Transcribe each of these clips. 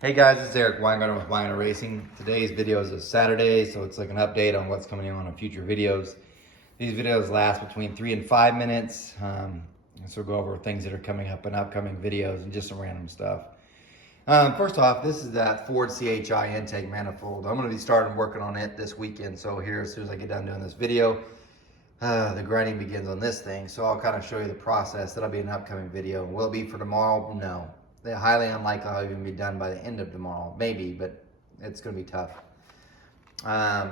Hey guys, it's Eric Weingarten with Weingarten Racing. Today's video is a Saturday, so it's like an update on what's coming on future videos. These videos last between 3 and 5 minutes, so we'll go over things that are coming up in upcoming videos and just some random stuff. First off, this is that Ford CHI intake manifold. I'm going to be starting working on it this weekend, so here as soon as I get done doing this video, the grinding begins on this thing, so I'll kind of show you the process. That'll be an upcoming video. Will it be for tomorrow? No. They're highly unlikely I'll even be done by the end of tomorrow. Maybe, but it's going to be tough.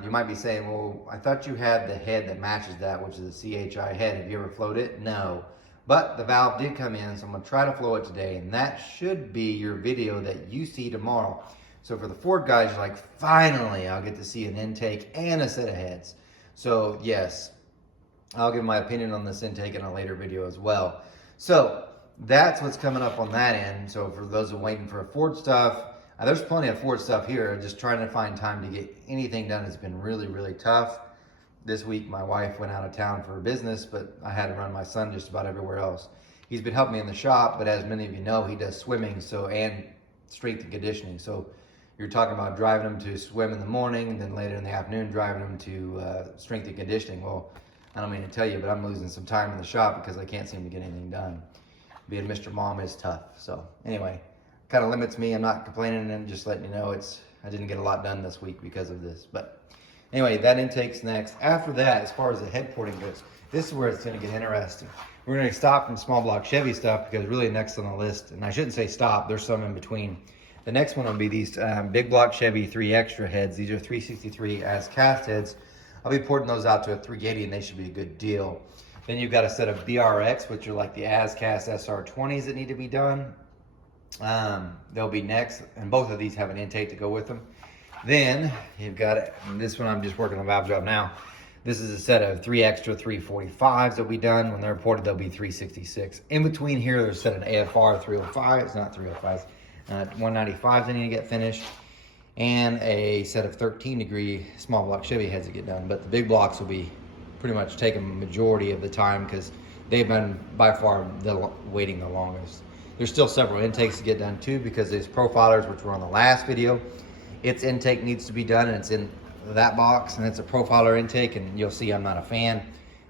You might be saying, well, I thought you had the head that matches that, which is the CHI head. Have you ever flowed it? No. But the valve did come in, so I'm going to try to flow it today, and that should be your video that you see tomorrow. So for the Ford guys, you're like, finally, I'll get to see an intake and a set of heads. So yes, I'll give my opinion on this intake in a later video as well. So that's what's coming up on that end. So for those who are waiting for Ford stuff, there's plenty of Ford stuff here. Just trying to find time to get anything done has been really, really tough. This week, my wife went out of town for business, but I had to run my son just about everywhere else. He's been helping me in the shop, but as many of you know, he does swimming and strength and conditioning. So you're talking about driving him to swim in the morning, and then later in the afternoon, driving him to strength and conditioning. Well, I don't mean to tell you, but I'm losing some time in the shop because I can't seem to get anything done. Being Mr. Mom is tough. So anyway, kind of limits me. I'm not complaining, and just letting you know I didn't get a lot done this week because of this. But anyway, that intake's next. After that, as far as the head porting goes, this is where it's going to get interesting. We're going to stop from small block Chevy stuff because really next on the list, and I shouldn't say stop, there's some in between. The next one will be these big block Chevy 3 extra heads. These are 363 as cast heads. I'll be porting those out to a 380, and they should be a good deal. Then you've got a set of BRX, which are like the as-cast SR20s that need to be done. They'll be next, and both of these have an intake to go with them. Then you've got this one. I'm just working on valve job now. This is a set of 3 extra 345s that'll be done. When they're ported, they'll be 366. In between here, there's a set of AFR 305s, not 305s, 195s I need to get finished, and a set of 13-degree small block Chevy heads to get done. But the big blocks will be pretty much taking the majority of the time because they've been by far waiting the longest. There's still several intakes to get done too because these profilers, which were on the last video, its intake needs to be done, and it's in that box, and it's a profiler intake, and you'll see I'm not a fan.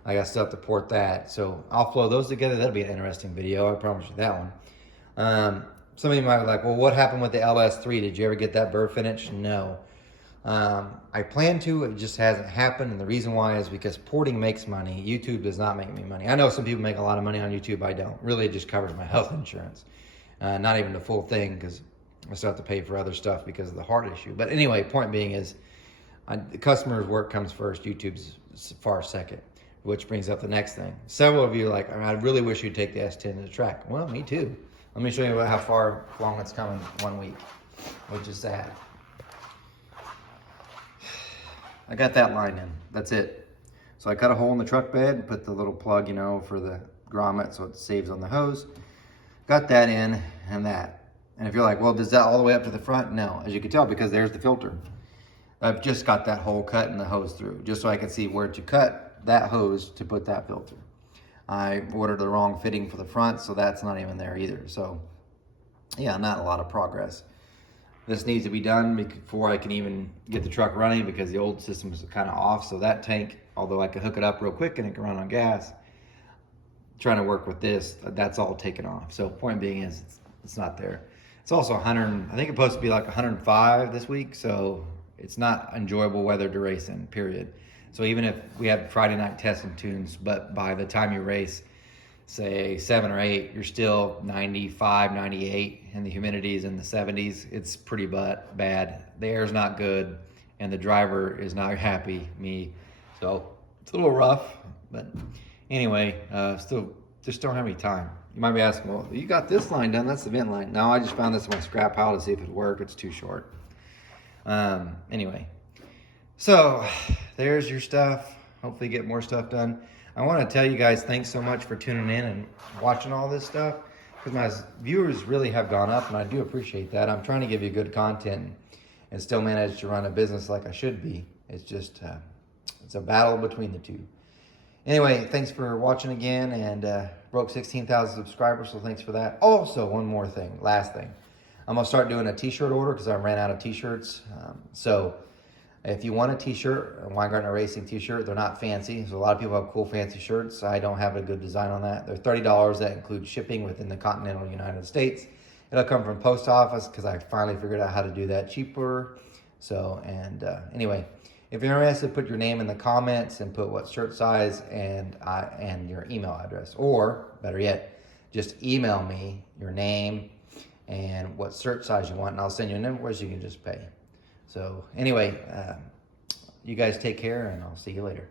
I got stuff to port that, so I'll flow those together. That'll be an interesting video, I promise you that one. Some of you might be like, well, what happened with the LS3? Did you ever get that burr finish? No. I plan to, it just hasn't happened, and the reason why is because porting makes money. YouTube does not make me money. I know some people make a lot of money on YouTube. I don't. Really, it just covers my health insurance. Not even the full thing because I still have to pay for other stuff because of the heart issue. But anyway, point being is the customer's work comes first. YouTube's far second, which brings up the next thing. Several of you are like, I really wish you'd take the S10 to the track. Well, me too. Let me show you how far along it's coming 1 week, which is sad. I got that line in. That's it. So I cut a hole in the truck bed and put the little plug, for the grommet so it saves on the hose. Got that in and that. And if you're like, well, does that all the way up to the front? No, as you can tell, because there's the filter. I've just got that hole cut and the hose through, just so I can see where to cut that hose to put that filter. I ordered the wrong fitting for the front, so that's not even there either. So yeah, not a lot of progress. This needs to be done before I can even get the truck running because the old system is kind of off. So that tank, although I could hook it up real quick and it can run on gas, trying to work with this, that's all taken off. So point being is it's not there. It's also 100, I think it's supposed to be like 105 this week. So it's not enjoyable weather to race in, period. So even if we have Friday night testing tunes, but by the time you race, say 7 or 8, you're still 95, 98, and the humidity is in the 70s. It's pretty bad. The air's not good, and the driver is not happy, me. So it's a little rough, but anyway, still just don't have any time. You might be asking, well, you got this line done, that's the vent line. No, I just found this in my scrap pile to see if it worked. It's too short. Anyway, so there's your stuff. Hopefully get more stuff done. I want to tell you guys thanks so much for tuning in and watching all this stuff because my viewers really have gone up, and I do appreciate that. I'm trying to give you good content and still manage to run a business like I should be. It's just, it's a battle between the two. Anyway, thanks for watching again, and broke 16,000 subscribers, so thanks for that. Also, one more thing, last thing. I'm gonna start doing a t-shirt order because I ran out of t-shirts. So if you want a t-shirt, a Weingartner Racing t-shirt, they're not fancy. So a lot of people have cool fancy shirts. I don't have a good design on that. They're $30. That includes shipping within the continental United States. It'll come from post office because I finally figured out how to do that cheaper. So, and anyway, if you're interested, put your name in the comments and put what shirt size and your email address. Or better yet, just email me your name and what shirt size you want, and I'll send you an invoice. You can just pay. So anyway, you guys take care, and I'll see you later.